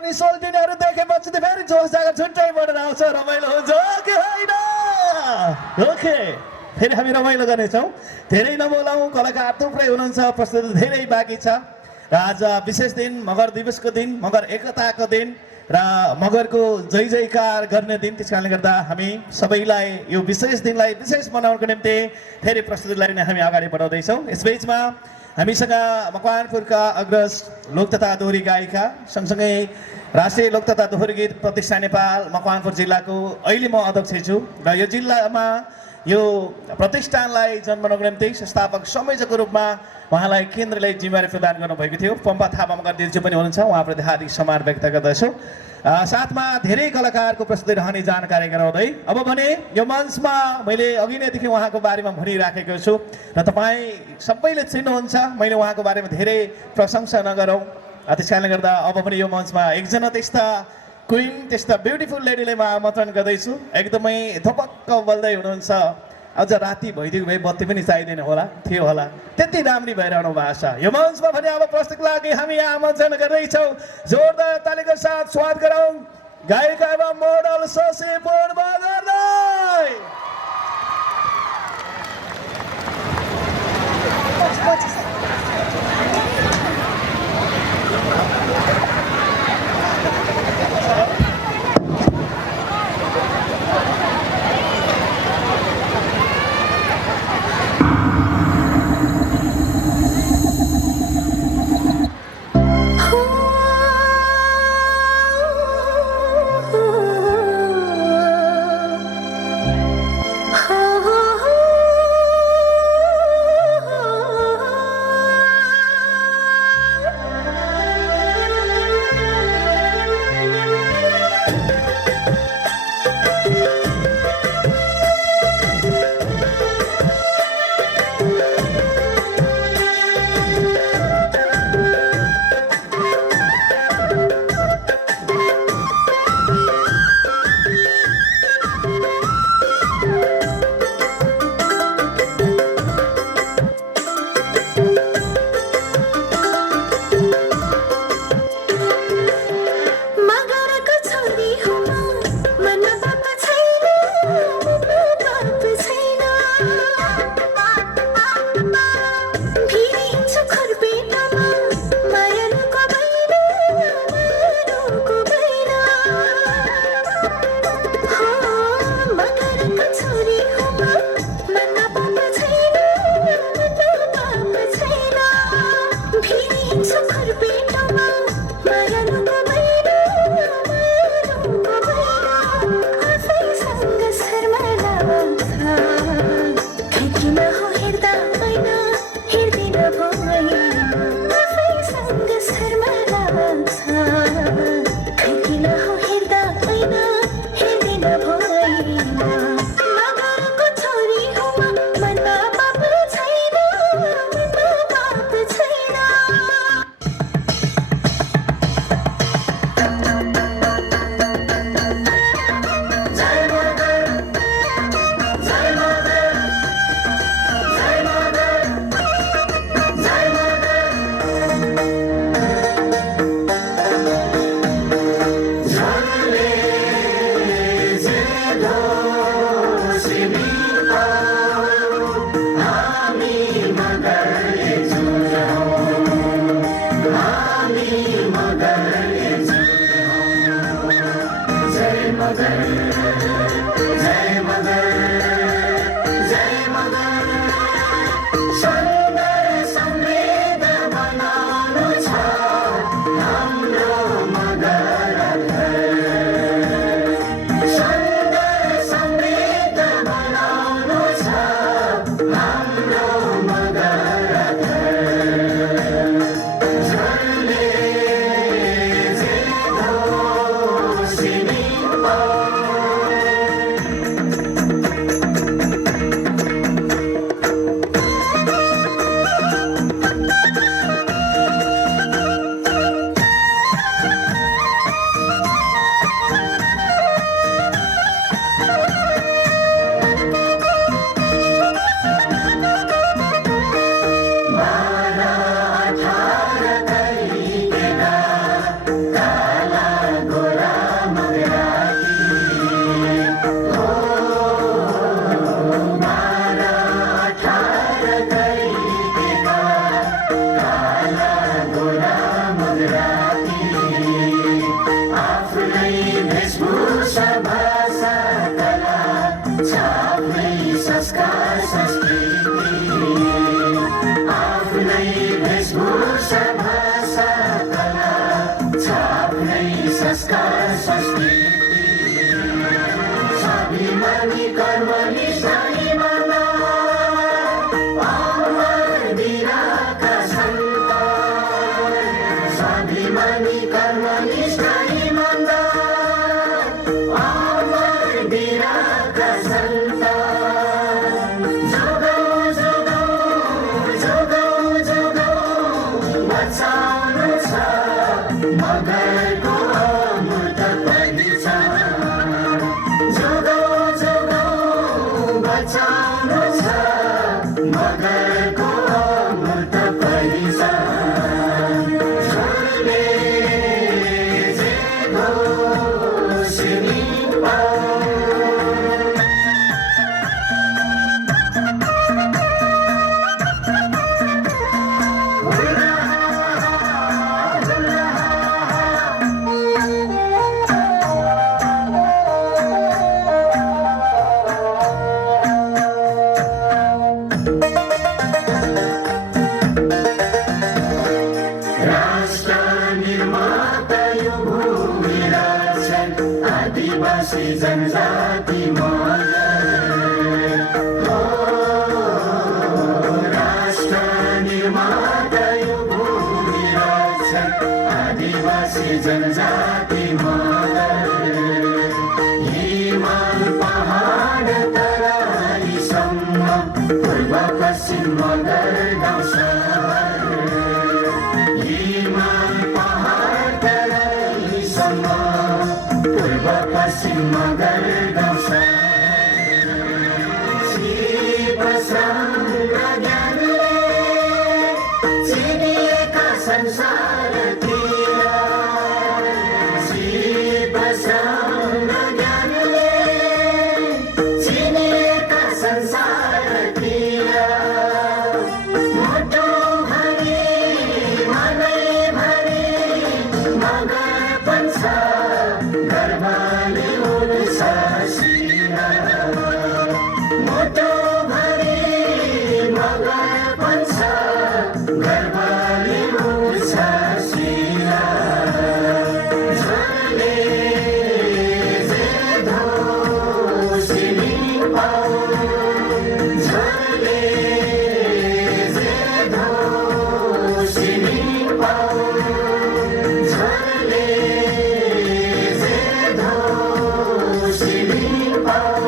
गर्ने सोल्टिनीहरू देखेपछि त फेरि जोस जागर छुट्टै बढेर आउँछ रमाइलो हुन्छ कि होइन ओके फेरि हामी रमाइलो गर्नेछौँ धेरै नबोलाउँ कलाकार थुप्रै हुनुहुन्छ प्रस्तुति धेरै बाँकी छ र आज विशेष दिन मगर दिवसको दिन मगर एकताको दिन र मगरको जय जयकार गर्ने दिन त्यस कारणले गर्दा हामी सबैलाई यो विशेष दिनलाई विशेष मनाउनको निम्ति फेरि प्रस्तुतिलाई नै हामी अगाडि बढाउँदैछौँ यसबीचमा हामीसँग मकवानपुरका अग्रज लोक तथा दोहोरी गायिका सँगसँगै राष्ट्रिय लोक तथा दोहोरी गीत प्रतिष्ठान नेपाल मकवानपुर जिल्लाको अहिले म अध्यक्ष छु र यो जिल्लामा यो प्रतिष्ठानलाई जन्माउनको निम्ति संस्थापक संयोजकको रूपमा उहाँलाई केन्द्रले जिम्मेवारी प्रदान गर्नुभएको थियो पम्पा थापा मगरज्यू पनि हुनुहुन्छ उहाँप्रति हार्दिक सम्मान व्यक्त गर्दछु साथमा धेरै कलाकारको प्रस्तुति रहने जानकारी गराउँदै अब भने यो मञ्चमा मैले अघि नैदेखि उहाँको बारेमा भनिराखेको छु र तपाईँ सबैले चिन्नुहुन्छ मैले उहाँको बारेमा धेरै प्रशंसा नगरौँ त्यस कारणले गर्दा अब पनि यो मञ्चमा एकजना त्यस्ता क्विन त्यस्ता ब्युटिफुल लेडीले म आमन्त्रण गर्दैछु एकदमै धपक्क बोल्दै हुनुहुन्छ अझ राति भइदिएको भए बत्ती पनि चाहिँदैन होला थियो होला त्यति राम्री भइरहनु भएको छ यो मञ्चमा भने अब प्रस्तुतिको लागि हामी आमन्त्रण गर्दैछौँ जोरदार तालीको साथ स्वागत गरौँ गायिका एवं मोडल शशी पूर्णबहादुरलाई संस्कृति स्वाभिमानी कर्मनिष्ठ इमानदार अमर वीरका सन्तान स्वाभिमानी कर्मनिष्ठ इमानदार अमर वीरका सन्तान जोगाउँ जोगाउँ जोगाउँ जोगाउँ बचाउनु छ मगरको अमृत बगैँचा जोगाउँ जोगाउँ बचाउनु छ मगरको अमृत बगैँचा छोरीले जे घोषणी पाऊ राष्ट्र निर्माता यो भूमि रक्षक आदिवासी जनजाति मगर हो राष्ट्र निर्माता यो भूमि रक्षक आदिवासी जनजाति मगर हिमाल पहाड तराईसम्म पूर्व पश्चिम मगर गाउँ सहर हिमाल पहाड तराईसम्म पूर्व पश्चिम मगर गाउँ सहर शिव श्रम र ज्ञानले चिनिएका संसारतिर शिव श्रम र ज्ञानले चिनिएका संसारतिर मोटो भरी मनै भरी मगर पन्छ गर्वले उड्छ शिर मोटो भरी मगर पन्छ गर्वले उड्छ शिर झोरले जे धोसिनी पाऊ झोरले जे धोसिनी पाऊ झोरले जे धोसिनी पाऊ